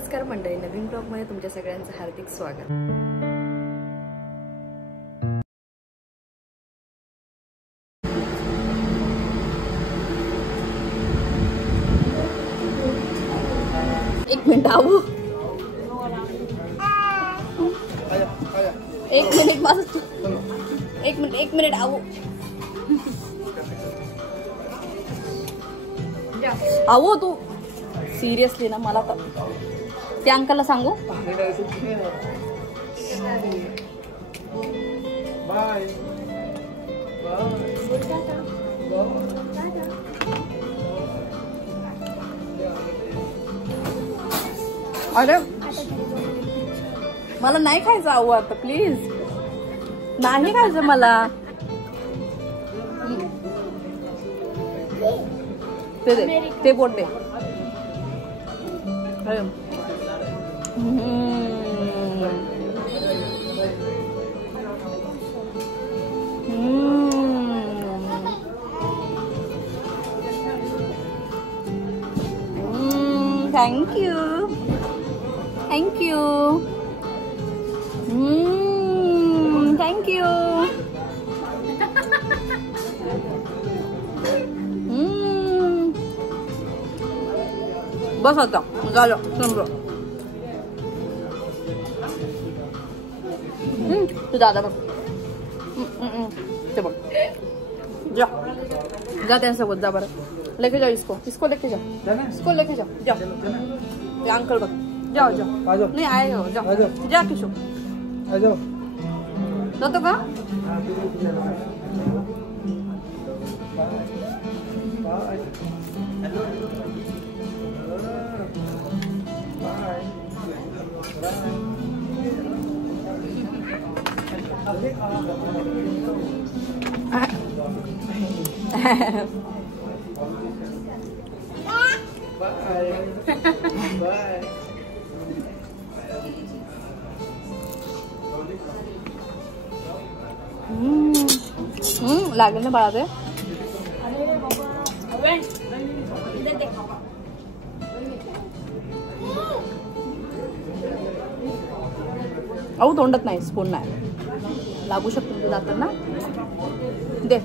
नमस्कार मंडळी, नवीन ब्लॉगमध्ये तुमच्या सगळ्यांचं हार्दिक स्वागत। एक मिनिट आऊ, एक मिनिट आऊ आऊ तू सिरियसली ना, मला त्या अंकलला सांगू बाय अरे मला नाही खायचं आऊ आता, प्लीज नाही खायचं मला। ते दे, ते बोट दे। Thank you, thank you, thank you. बस आता झालं संपलं। तू दादा बघ, ते बघ, जा जा त्यांच्यासोबत जा बरं, लेके जाओ इसको, इसको लेके जाओ, इसको लेके जाओ, जाओ ये अंकल बघ, जाओ जाओ, नहीं आएगा, जाओ जा किशो, जाओ जातो का? लागेल ना बाळा ते। अहो तोंडात नाही, स्पून नाही लागू शकतो तुझ्या दातात ना। दे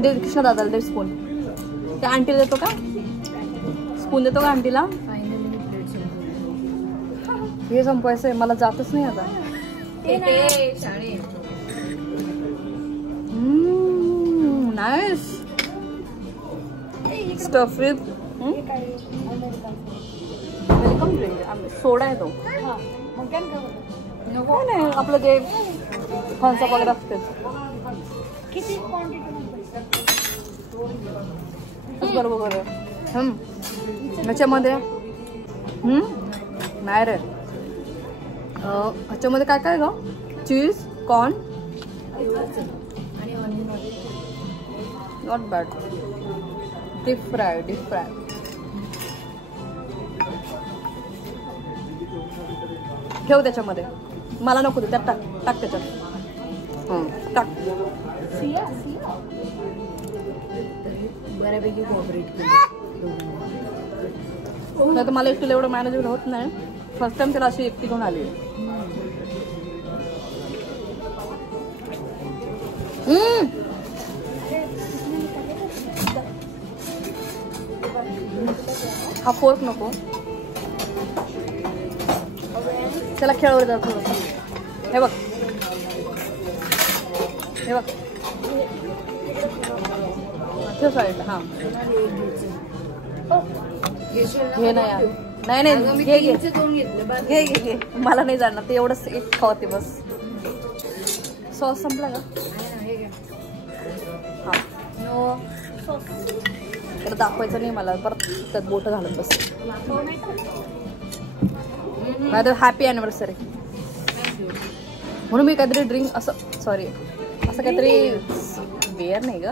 दे कृष्णा दादाला दे स्पून, त्या आंटीला देतो का स्पून, देतो का आंटीला? हे संपवायचं आहे मला, जातच नाही आता। Nice stuff with welcome drink, soda आहे तो नको नाही, आपलं जे थम्सअप वगैरे असते बरोबर बरोबर। ह्याच्यामध्ये नाही रे, ह्याच्यामध्ये काय काय ग? Cheese, corn, not bad, deep fry, deep fry. ठेव त्याच्यामध्ये, मला नको दे, त्यात टाक, टाक त्याच्यात, टाक बऱ्यापैकी कॉपरेट केली। तर मला एकटीला एवढं मॅनेजेबल होत नाही, फर्स्ट टाइम त्याला अशी एकटी घेऊन आली। हा फोर्क नको, त्याला खेळवर जा थोडं। हे बघ, हे बघ, ठेव साईडला। हा घे ना यार, नाही नाही घे घे घे घे घे, मला नाही जाणार ते, एवढंच एक खावते बस। सॉस संपला का? हा तर दाखवायचं नाही मला, परत त्यात बोट घालत बस। माझं हॅपी ॲनिव्हर्सरी म्हणून मी काहीतरी ड्रिंक असं, सॉरी असं काहीतरी, बियर नाही ग,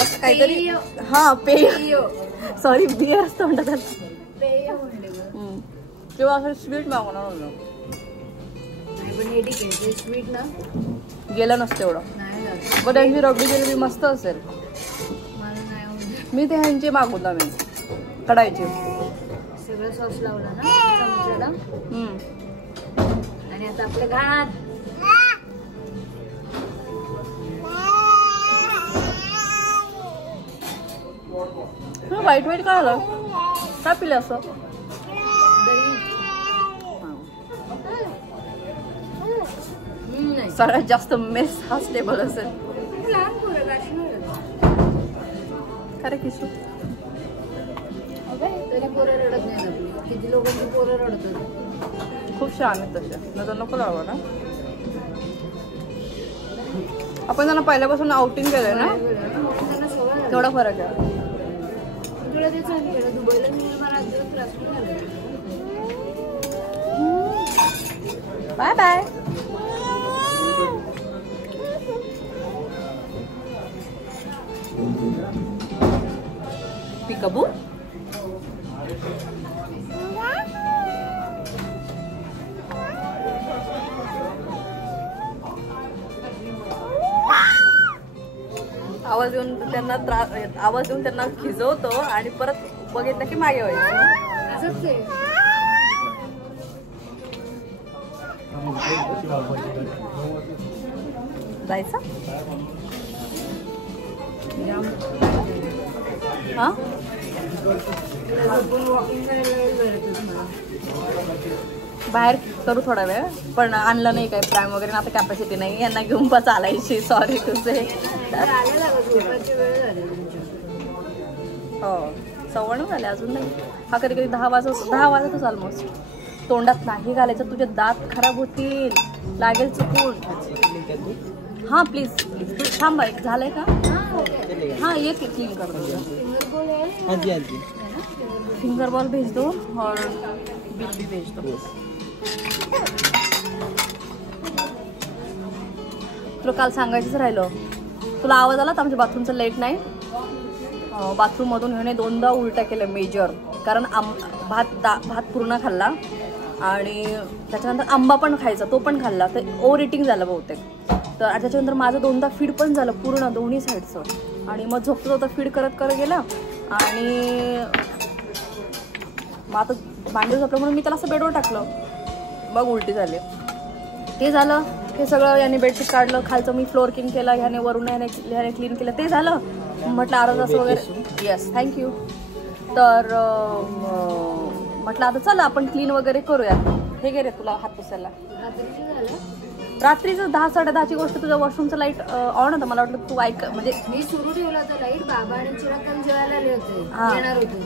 असं काहीतरी, हा पेय, सॉरी बियर असतं म्हणतात त्याला, किंवा असं स्वीट मागवणार होतं, स्वीट ना गेलं नसतं एवढं, बट ह्यांची रबडी जिलेबी मस्त असेल। मी ते ह्यांचे मागवता, मी कढाईचे सगळं सॉस लावला ना चमच्याला. आणि आता आपले घाट. वाईट वाईट काय आलं? काय पिलं असं? सगळ्यात जास्त मेस हाच टेबल असेल. खरं किशू तरी पोरं रडत नाही. किती लोकांची पोरं रडतात. खूप छान आहे तसे. नजर नको लावा ना. आपण त्यांना पहिल्यापासून आउटिंग केलंय ना, तेवढा फरक आहे. तुला ते सांगितलं दुबईला मी मला त्रास झाला. Bye bye. पिकाबू आवाज देऊन त्यांना आवाज देऊन त्यांना खिजवतो आणि परत बघितलं की मागे व्हायचं. असंच आहे. जायचं हा बाहेर करू थोडा वेळ, पण आणलं नाही काही प्राईम वगैरे. आता कॅपॅसिटी नाही यांना घेऊन पण चालायची. सॉरी तुझे. हो 9:15 झाले अजून नाही. हा कधी कधी 10 वाजतच ऑलमोस्ट. तोंडात नाही घालायचं, तुझे दात खराब होतील, लागेल चुकून. हा प्लीज प्लीज थांब. एक झालंय का? हाँ ये क्लीन कर दो. हाँ जी हाँ जी. फिंगर बॉल भेज दो और बिल भी भेज दो. तुला काल सांगायचंच राहिलं. तुला आवाज आला तर आमच्या बाथरूमचं लाईट नाही. बाथरूम मधून ह्याने 2दा उलट्या केल्या मेजर. कारण भात पूर्ण खाल्ला आणि त्याच्यानंतर आंबा पण खायचा, तो पण खाल्ला. तर ओव्हर इटिंग झालं बहुतेक. तर त्याच्यानंतर माझं 2दा फीड पण झालं पूर्ण दोन्ही साईडचं. आणि मग झोपत होतं फीड करत गेलं. आणि मग आता मांडीवर झोपलं म्हणून मी त्याला असं बेडवर टाकलं. मग उलटी झाली. ते झालं. हे सगळं याने बेडशीट काढलं, खालचं मी फ्लोर क्लीन केलं, ह्याने वरून ह्याने क्लीन केलं. ते झालं. म्हटलं अर्धा तास वगैरे. Yes thank you. तर म्हटलं आता चला आपण क्लीन वगैरे करूया. हे गे रे तुला हात पुसायला. रात्रीचं 10-10:30ची गोष्ट. तुझं वॉशरूमचं लाईट ऑन होतं. मला वाटलं तू ऐक, म्हणजे मी सुरू ठेवला होता लाईट. बाबा आणि चिराग जेवायला आले होते, येणार होते.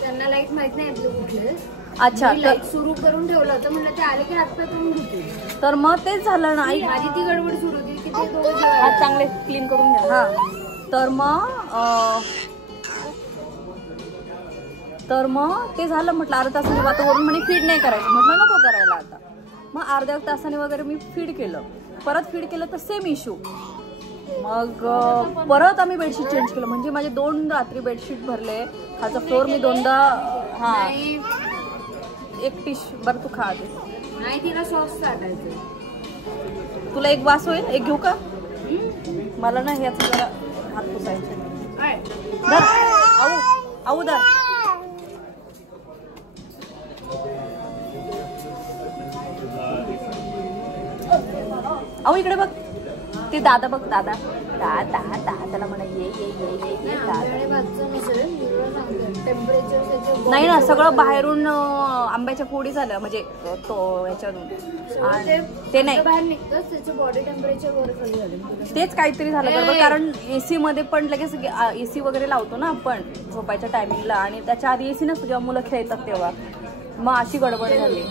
त्यांना लाईट माहित नाही कुठले. अच्छा लाईट सुरू करून ठेवलं होतं. म्हणलं ते आले की हातपाय धुवून घेते. तर मग तेच झालं ना. आई माझी ती गडबड सुरू होती की ते दोघं हात चांगले क्लीन करून घ्या. हा तर मग ते झालं. म्हटलं अर्ध्या तासाने वातावरण म्हणे फीड नाही करायचं. म्हटलं नको करायला आता. मग अर्ध्या तासाने वगैरे मी फीड केलं. परत फीड केलं तर सेम इश्यू. मग परत आम्ही बेडशीट चेंज केलं. म्हणजे माझे 2 रात्री बेडशीट भरले. खालचा फ्लोर मी 2दा. हा एक टिश. बरं तू खा दे. नाही तिला सॉस टाकायचं. तुला एक वास होईल. एक घेऊ का? मला ना ह्याच जरा हात पुसायचे. आऊ दर. अहो इकडे बघ. ते दादा बघ. दादा त्याला म्हणा ये ये ये ये ये नाही ना. सगळं बाहेरून आंब्याच्या फोडी झालं. म्हणजे तो ह्याच्यातून ते नाही बाहेर निघतं. त्याचं बॉडी टेम्परेचर वर खाली झालं. तेच काहीतरी झालं बरोबर. कारण एसी मध्ये पण लगेच एसी वगैरे लावतो ना आपण झोपायच्या टायमिंगला. आणि त्याच्या आधी एसी नसतो जेव्हा मुलं खेळतात तेव्हा. मग अशी गडबड झाली.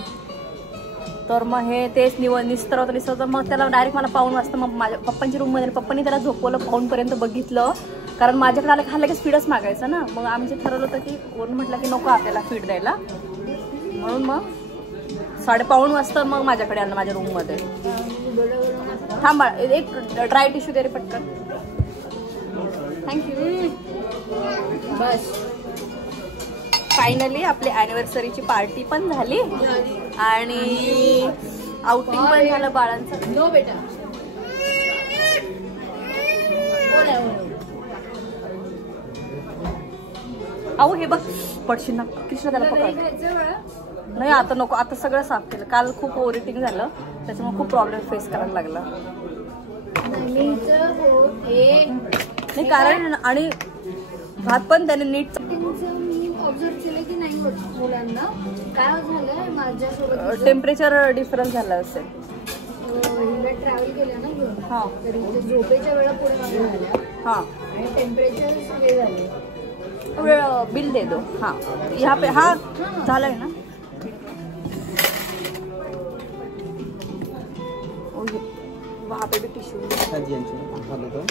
तर मग हे तेच निस्तरवतं. मग त्याला डायरेक्ट मला पाऊण वाजता मग माझ्या पप्पांची रूममध्ये. पप्पांनी त्याला झोपवलं. पाऊणपर्यंत बघितलं. कारण माझ्याकडे आलं की हा लगेच फीडच मागायचं ना. मग आमचे ठरवलं होतं की वरून म्हटलं की नको आपल्याला फीड द्यायला. म्हणून मग 5:15 वाजता मग माझ्याकडे आलं माझ्या रूममध्ये. थांबा एक ड्राय टिश्यू दे रे पटकन. थँक्यू. बस फायनली आपली ॲनिव्हर्सरीची पार्टी पण झाली आणि आउटिंग पण झालं बाळांचं. नो बेटा. अहो हे बघ पडशील ना कृष्ण त्याला पकड. नाही आता नको, आता सगळं साफ केलं. काल खूप ओव्हरईटिंग झालं त्याच्यामुळे खूप प्रॉब्लेम फेस करायला लागला. नाही कारण आणि भात पण त्याने नीट ऑब्झर्व केलं की नाही होत मुलांना. काय झालंय माझ्यासोबत टेम्परेचर डिफरन्स झाला असेल. हिला ट्रॅव्हल केलं ना घेऊन. हां तर इथे झोपेच्या वेळा पुढे मागे झाल्या. हां आणि टेम्परेचर हे झाले. बिल दे दो. हाँ यहाँ पे हाँ झालंय ना. वहाँ पे भी टिश्यू. हाँ जी हाँ जी हाँ दो.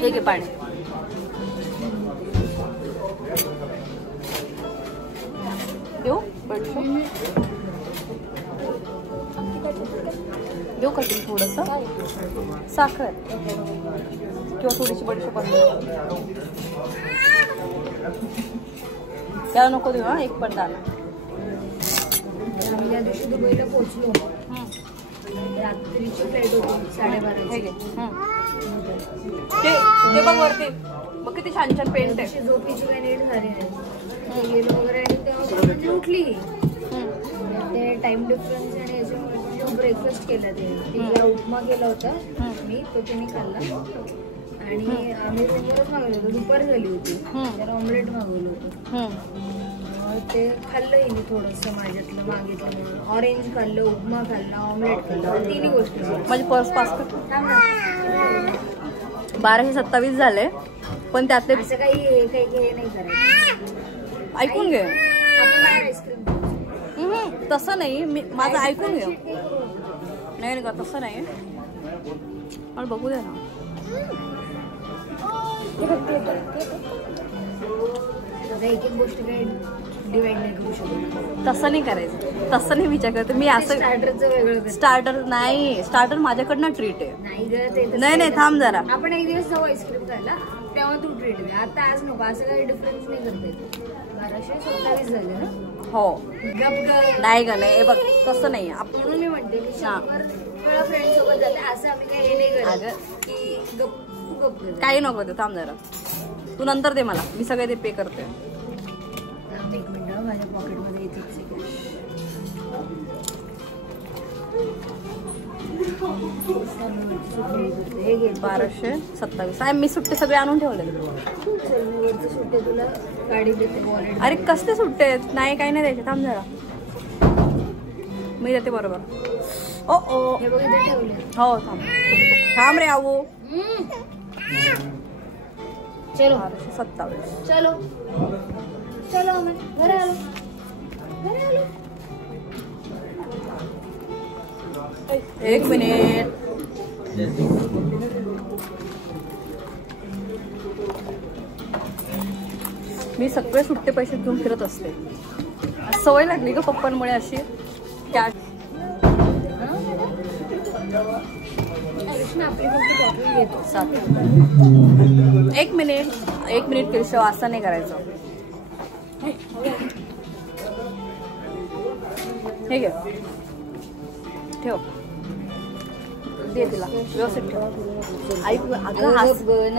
हे घे पाणी. देऊ देऊ का तुम्ही थोडंसं साखर किंवा थोडीशी बडीशेप त्याला नको देऊ. हा एक पण दाणा. आम्ही या दिवशी दुबईला पोहोचलो. रात्रीची फ्लाईट होती 12:30. हे घे. ते बघ वरती बघ किती छान छान पेंट आहे. झोपीची काही नीट झाली नाही. गेलो वगैरे आणि तेव्हा म्हणजे उठली. ते टाइम डिफरन्स आणि याच्यामुळे ब्रेकफास्ट केला. तिला उपमा केला होता मी, तो तिने खाल्ला. आणि आम्ही रूमवरच मागवलं होतं. दुपार झाली होती. त्याला ऑमलेट मागवलं होतं. ते खाल्लं हिने थोडंसं माझ्यातलं मागितलं म्हणून. ऑरेंज खाल्लं, उपमा खाल्ला, ऑमलेट खाल्लं. तिन्ही गोष्टी. माझी पर्स पास कर. 1227 झाले पण त्यातले असं काही हे नाही करायचं. ऐकून घे. आपण आईस्क्रीम तसं नाही. मी माझं ऐकून घे. नाही का तसं नाही. मला बघू दे ना. एक एक गोष्ट काही डिवाइड नाही करू शकत. तसं नाही करायचं. तसं नाही विचार करते मी. असं स्टार्टरचं वेगळं. स्टार्टर नाही. स्टार्टर माझ्याकडनं ट्रीट आहे. नाही ग ते नाही थांब जरा. आपण एक दिवस जाऊ आईस्क्रीम खायला तेव्हा तू ट्रीट दे. आता आज नको. असं काही डिफरन्स नाही करता येत. 1227 झाले ना. हो गप ग. नाही का नाही. बघ तसं नाही. म्हणून मी म्हणते की शंभर वेळा फ्रेंड सोबत जाते. असं आम्ही काही हे नाही करत की गप गप काही नको ते. थांब जरा. तू नंतर दे मला. मी सगळे ते पे करते. एक मिनिट माझ्या पॉकेटमध्ये येते. 1227. मी सुट्टे सगळे आणून ठेवले. सुट्टे तुला गाडी देते. वॉलेट. अरे कसले सुट्टे आहेत. नाही काही नाही द्यायचे. थांब जरा. मी देते बरोबर. ओ ओ हे बघ इथे ठेवले. हो थांब थांब रे आवो. चलो 1227. चलो चलो मैं घरे आलो. घरे आलो. एक मिनिट. मी सगळे सुट्टे पैसे घेऊन फिरत असते. सवय लागली ग पप्पांमुळे अशी. त्या एक मिनिट केशव असं नाही करायचं. हे घे ठेव. दे तिला व्यवस्थित ठेव. ऐक अगं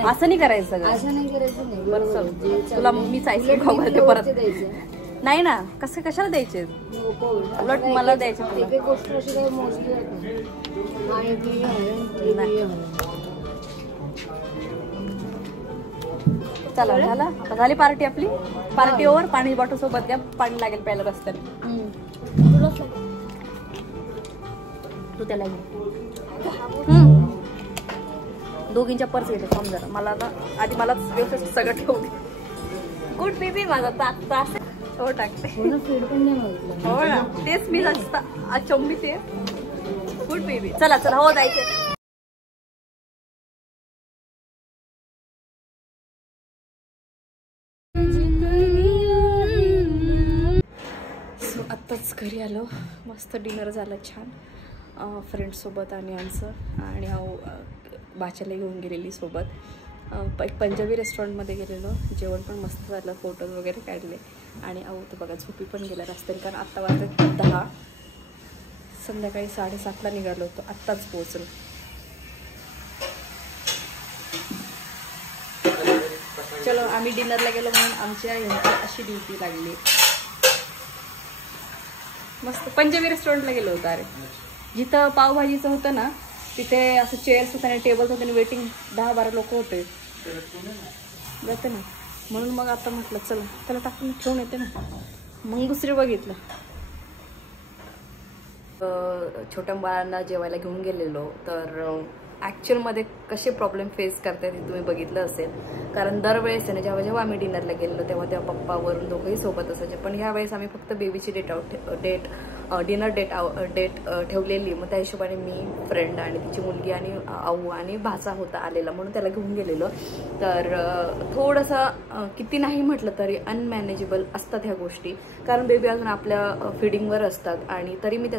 असं नाही करायचं. असं नाही करायचं नाही. बरं चल तुला मीच आईस्क्रीम खाऊ घालते परत. नाही ना. कसं कशाला द्यायचे. उलट मला द्यायचे. एक गोष्ट अशी काही मोजली चला झाला. आता झाली पार्टी आपली. Party over. पाणी बॉटल सोबत द्या. पाणी लागेल प्यायला रस्त्याने. तू त्याला दोघींच्या पर्स घेते. थांब जरा. मला आता आधी मला व्यवस्थित सगळं ठेवू दे. गुड बेबी माझा तास हो टाकते. हो ना तेच मी चंबीच आहे. Good baby. चला चला हो जायचं. आत्ताच घरी आलो. मस्त डिनर झालं छान फ्रेंड्ससोबत आणि आमचं. आणि बाच्याला घेऊन गेलेली सोबत. एक पंजाबी रेस्टॉरंटमध्ये गेलेलो. जेवण पण मस्त झालं. फोटोज वगैरे काढले. आणि अहो तर बघा झोपी पण गेला रस्त्याने, कारण आत्ता वाजतात 10, संध्याकाळी 7:30ला निघालो होतो, आत्ताच पोहोचलो. चलो आम्ही डिनरला गेलो म्हणून आमच्या यांची अशी ड्युटी लागली. मस्त पंजाबी रेस्टॉरंटला गेलो होतो. अरे जिथं पावभाजीचं होतं ना तिथे असं चेअर्स होते आणि टेबल्स होते आणि वेटिंग 10-12 लोक होते जाते ना, म्हणून मग आता म्हटलं चला त्याला टाकून ठेवून येते ना, मग दुसरी बघितलं. छोट्या बाळांना जेवायला घेऊन गेलेलो तर ॲक्च्युअलमध्ये कसे प्रॉब्लेम फेस करतात हे तुम्ही बघितलं असेल, कारण दरवेळेस आहे ना जेव्हा जेव्हा आम्ही डिनरला गेलेलो तेव्हा पप्पा वरून दोघंही सोबत असायचे, पण ह्या वेळेस आम्ही फक्त बेबीची डिनर डेट ठेवलेली. मग त्या हिशोबाने मी, फ्रेंड आणि तिची मुलगी आणि आऊ आणि भाचा होता आलेला म्हणून त्याला घेऊन गेलेलो. तर थोडंसं किती नाही म्हटलं तरी अनमॅनेजेबल असतात ह्या गोष्टी, कारण बेबी अजून आपल्या फिडिंगवर असतात. आणि तरी मी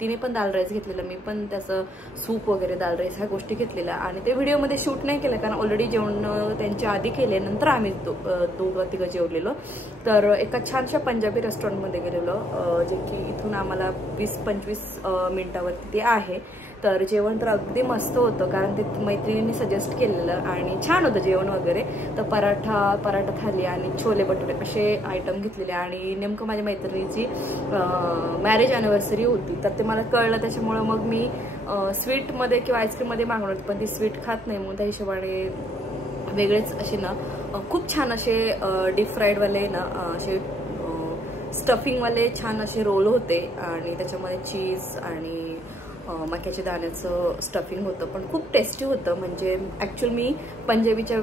तिने पण दाल राईस घेतलेला, मी पण त्याचं सूप वगैरे दाल राईस ह्या गोष्टी घेतलेल्या आणि ते व्हिडिओमध्ये शूट नाही केलं कारण ऑलरेडी जेवण त्यांच्या आधी केले, नंतर आम्ही 2-3 जेवलेलो. तर एका छानशा पंजाबी रेस्टॉरंटमध्ये गेलेलो जे की इथून आम्हाला 20-25 मिनिटावरती ते आहे. तर जेवण तर अगदी मस्त होतं, कारण ते मैत्रिणींनी सजेस्ट केलेलं आणि छान होतं जेवण वगैरे. तर पराठा थाली आणि छोले भटुरे असे आयटम घेतलेले आणि नेमकं माझ्या मैत्रिणीची मॅरेज ॲनिव्हर्सरी होती तर ते मला कळलं, त्याच्यामुळं मग मी स्वीटमध्ये किंवा आईस्क्रीममध्ये मागवलं होतं, पण ती स्वीट खात नाही, मग त्या हिशोबाने वेगळेच असे ना खूप छान असे डीप फ्राईडवाले ना असे स्टफिंगवाले छान असे रोल होते आणि त्याच्यामध्ये चीज आणि मक्याच्या दाण्याचं स्टफिंग होतं, पण खूप टेस्टी होतं. म्हणजे ॲक्च्युअली मी पंजाबीच्या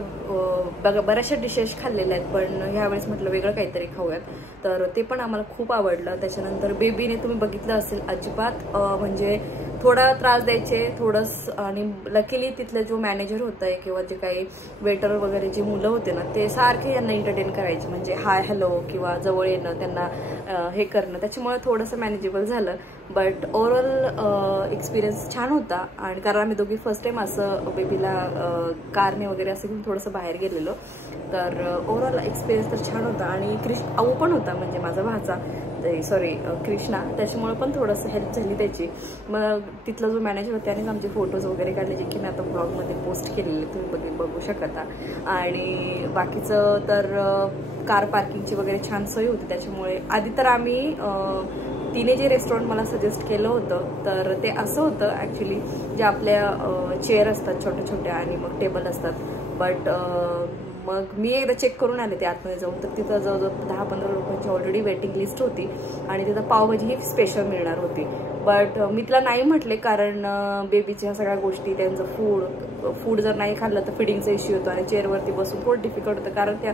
बऱ्याचशा डिशेस खाल्लेल्या आहेत, पण ह्यावेळेस म्हटलं वेगळं काहीतरी खाऊयात, तर ते पण आम्हाला खूप आवडलं. त्याच्यानंतर बेबीने तुम्ही बघितलं असेल अजिबात म्हणजे थोडा त्रास द्यायचे थोडंच, आणि लकीली तिथलं जो मॅनेजर होता आहे किंवा जे काही वेटर वगैरे जे मुलं होते ना ते सारखे यांना एंटरटेन करायचे, म्हणजे हाय हॅलो किंवा जवळ येणं त्यांना हे करणं, त्याच्यामुळे थोडंसं मॅनेजेबल झालं. बट ओव्हरऑल एक्सपिरियन्स छान होता. आणि कारण आम्ही दोघी फर्स्ट टाइम असं बेबीला कारने वगैरे असं घेऊन थोडंसं बाहेर गेलेलो, तर ओव्हरऑल एक्सपिरियन्स तर छान होता. आणि आऊ पण होता म्हणजे माझा भाचा, कृष्णा, त्याच्यामुळे पण थोडंसं हेल्प झाली त्याची. मग तिथला जो मॅनेजर होता त्यानेच आमचे फोटोज वगैरे काढले जे की मी आता ब्लॉगमध्ये पोस्ट केलेले तुम्ही बघू शकता. आणि बाकीचं तर कार पार्किंगची वगैरे छान सोय होती, त्याच्यामुळे आधी तर आम्ही तिने जे रेस्टॉरंट मला सजेस्ट केलं होतं तर ते असं होतं ॲक्च्युली जे आपल्या चेअर असतात छोट्या छोट्या आणि मग टेबल असतात, बट मग मी एकदा चेक करून आले ते आतमध्ये जाऊन, तर तिथं जवळजवळ 10-15 लोकांची ऑलरेडी वेटिंग लिस्ट होती आणि तिथं पावभाजी ही स्पेशल मिळणार होती. बट मी तिला नाही म्हटले, कारण बेबीच्या सगळ्या गोष्टी त्यांचं फूड जर नाही खाल्लं तर फिडिंगचा इश्यू होतो आणि चेअरवरती बसून थोडं डिफिकल्ट होतं, कारण त्या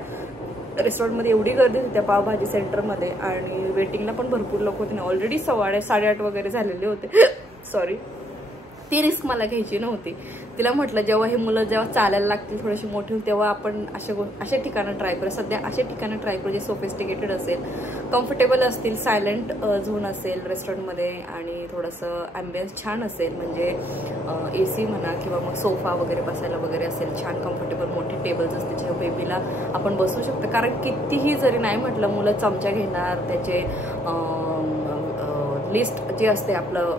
रेस्टॉरंटमध्ये एवढी गर्दी होती त्या पावभाजी सेंटरमध्ये आणि वेटिंगला पण भरपूर लोक होते ना, ऑलरेडी 8:15 वगैरे झालेले होते. ती रिस्क मला घ्यायची नव्हती. तिला म्हटलं जेव्हा हे मुलं जेव्हा चालायला लागतील थोडीशी मोठी होईल तेव्हा आपण अशा ठिकाणं ट्राय करू, सध्या अशा ठिकाणं ट्राय करू जे सोफिस्टिकेटेड असेल, कम्फर्टेबल असतील, सायलेंट झोन असेल रेस्टॉरंटमध्ये आणि थोडंसं ॲम्बियन्स छान असेल, म्हणजे AC म्हणा किंवा मग सोफा वगैरे बसायला वगैरे असेल, छान कम्फर्टेबल मोठे टेबल्स असतील ज्या बेबीला आपण बसू शकतो. कारण कितीही जरी नाही म्हटलं मुलं चमचा घेणार, त्याचे लिस्ट जे असते आपलं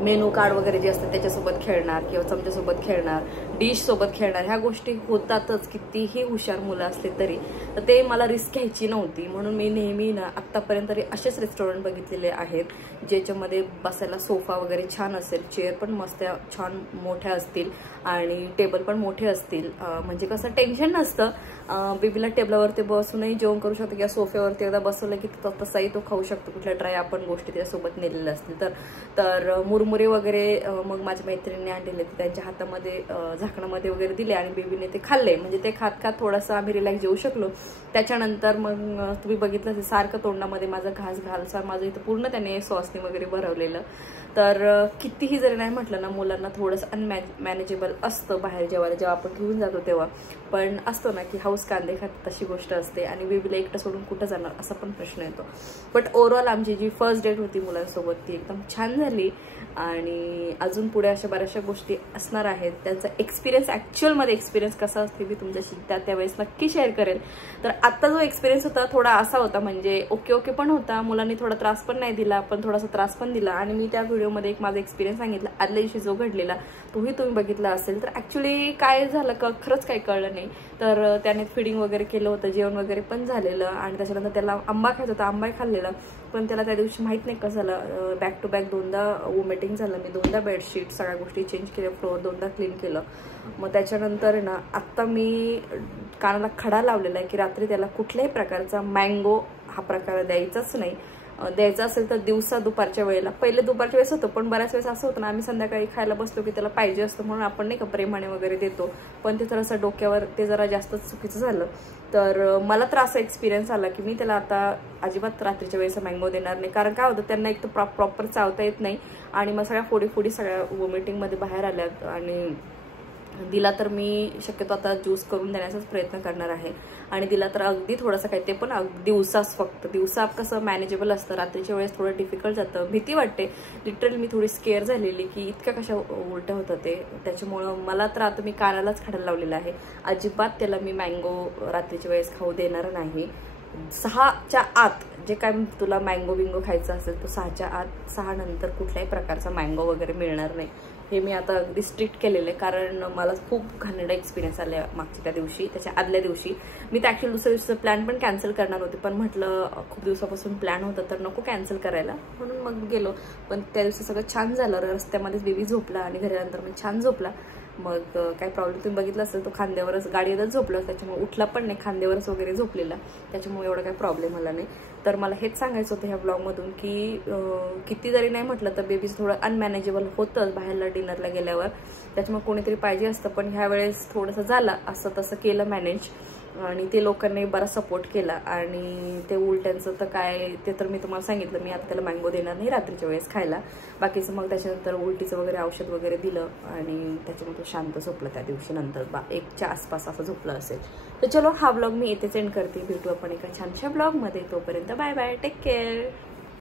मेनू कार्ड वगैरे जे असतं त्याच्यासोबत खेळणार किंवा चमच्यासोबत खेळणार, डिश सोबत खेळणार, ह्या गोष्टी होतातच कितीही हुशार मुलं असले तरी. तर ते मला रिस्क घ्यायची नव्हती, म्हणून मी नेहमी ना आत्तापर्यंत तरी असेच रेस्टॉरंट बघितलेले आहेत ज्याच्यामध्ये बसायला सोफा वगैरे छान असेल, चेअर पण मस्त छान मोठ्या असतील आणि टेबल पण मोठे असतील, म्हणजे कसं टेन्शन नसतं. बेबीला टेबलावरती बसूनही जेवण करू शकतो किंवा सोफ्यावरती एकदा बसवलं की तसाही तो खाऊ शकतो, कुठल्या ड्राय आपण गोष्टी त्याच्यासोबत नेलेल्या असतील तर मुरमुरे वगैरे मग माझ्या मैत्रिणीने आणलेले ते त्यांच्या हातामध्ये झाकणामध्ये वगैरे दिले आणि बेबीने ते खाल्ले, म्हणजे ते खात खात थोडंसं आम्ही रिलॅक्स जेवू शकलो. त्याच्यानंतर मग तुम्ही बघितलं सारखं तोंडामध्ये माझं घास माझं इथं पूर्ण त्याने सॉसने वगैरे भरवलेलं. तर कितीही जरी नाही म्हटलं ना मुलांना थोडंसं अनमॅनेजेबल असतं बाहेर जेव्हा आपण घेऊन जातो तेव्हा, पण असतो ना की हाऊस कांदे खात तशी गोष्ट असते आणि बेबीला एकटं सोडून कुठं जाणार असा पण प्रश्न येतो. बट ओव्हरऑल आमची जी फर्स्ट डेट होती मुलांसोबत ती एकदम छान झाली आणि अजून पुढे अशा बऱ्याचशा गोष्टी असणार आहेत. त्यांचा एक्सपिरियन्स ॲक्च्युअलमध्ये एक्सपिरियन्स कसा असते मी तुमच्याशी त्यावेळेस नक्की शेअर करेल. तर आत्ता जो एक्सपिरियन्स होता थोडा असा होता, म्हणजे ओके पण होता, मुलांनी थोडा त्रास पण नाही दिला पण थोडासा त्रास पण दिला. आणि मी त्या व्हिडिओमध्ये एक माझा एक्सपिरियन्स सांगितला आदल्या दिवशी जो घडलेला, तोही तुम्ही बघितला असेल. तर ॲक्च्युली काय झालं खरंच काही कळलं नाही. तर त्याने फिडिंग वगैरे केलं होतं, जेवण वगैरे पण झालेलं आणि त्याच्यानंतर त्याला आंबा खायचा होता, आंबाही खाल्लेला. पण त्याला त्या दिवशी माहीत नाही कसं झालं, बॅक टू बॅक 2दा वॉमिटिंग झालं. मी 2दा बेडशीट सगळ्या गोष्टी चेंज केल्या, फ्लोअर 2दा क्लीन केलं. मग त्याच्यानंतर ना आत्ता मी कानाला खडा लावलेला आहे की रात्री त्याला कुठल्याही प्रकारचा मँगो हा प्रकार द्यायचाच नाही. द्यायचं असेल तर दिवसा दुपारच्या वेळेला. पहिले दुपारच्या वेळेस होतं पण बऱ्याच वेळेस असं होतं ना, आम्ही संध्याकाळी खायला बसलो की त्याला पाहिजे असतं म्हणून आपण नाही का प्रेमाने वगैरे देतो. पण ते थोडंसं डोक्यावर ते जरा जास्तच चुकीचं झालं. तर मला तर असा एक्सपिरियन्स आला की मी त्याला आता अजिबात रात्रीच्या वेळेस मँगो देणार नाही. कारण काय होतं, त्यांना एक तर प्रॉपर चावता येत नाही आणि मग सगळ्या फोडी सगळ्या वॉमिटिंगमध्ये बाहेर आल्यात. आणि दिला तर मी शक्यतो आता ज्यूस करून देण्याचाच प्रयत्न करणार आहे. आणि दिला तर अगदी थोडंसं काय, ते पण दिवसाच फक्त. दिवसा कसं मॅनेजेबल असतं, रात्रीच्या वेळेस थोडं डिफिकल्ट जातं, भीती वाटते. लिटरली मी थोडी स्केअर झालेली की इतक्या कशा उलट्या होतं ते. त्याच्यामुळं मला तर आता मी कानालाच खडायला लावलेला आहे. अजिबात त्याला मी मँगो रात्रीच्या वेळेस खाऊ देणार नाही. 6च्या आत जे काय तुला मँगो बिंगो खायचं असेल तो 6च्या आत, 6 नंतर कुठल्याही प्रकारचा मँगो वगैरे मिळणार नाही. हे मी आता अगदी स्ट्रिक्ट केलेलं आहे. कारण मला खूप घाणेरडा एक्सपिरियन्स आला मागच्या त्या दिवशी. त्याच्या आदल्या दिवशी मी तर ॲक्च्युअली दुसऱ्या दिवशीचा प्लॅन पण कॅन्सल करणार होते, पण म्हटलं खूप दिवसापासून प्लॅन होता तर नको कॅन्सल करायला, म्हणून मग गेलो. पण त्या दिवशी सगळं छान झालं. रस्त्यामध्येच बेबी झोपला आणि घरी आल्यानंतर मी छान झोपला. मग काय प्रॉब्लेम तुम्ही बघितलं असेल, तो खांद्यावरच गाडीवरच झोपला, त्याच्यामुळे उठला पण नाही, खांद्यावरच वगैरे झोपलेला. त्याच्यामुळे एवढा काही प्रॉब्लेम आला नाही. तर मला हेच सांगायचं होतं ह्या ब्लॉगमधून की किती जरी नाही म्हटलं तर बेबीचं थोडं अनमॅनेजेबल होतं बाहेरला डिनरला गेल्यावर. त्याच्यामुळे कोणीतरी पाहिजे असतं. पण ह्या वेळेस थोडंसं झालं, असं तसं केलं मॅनेज. आणि ते लोकांनी बरा सपोर्ट केला. आणि ते उलट्यांचं तर काय, ते तर मी तुम्हाला सांगितलं, मी आता त्याला मँगो देणार नाही रात्रीच्या वेळेस खायला. बाकीचं मग त्याच्यानंतर उलटीचं वगैरे औषध वगैरे दिलं आणि त्याच्यामुळे तो शांत झोपलं त्या दिवशी. नंतर 1च्या आसपास असं झोपलं असेल. तर चलो, हा ब्लॉग मी येथेच एंड करते. भेटू आपण एका छानशा ब्लॉगमध्ये. तोपर्यंत बाय बाय, टेक केअर.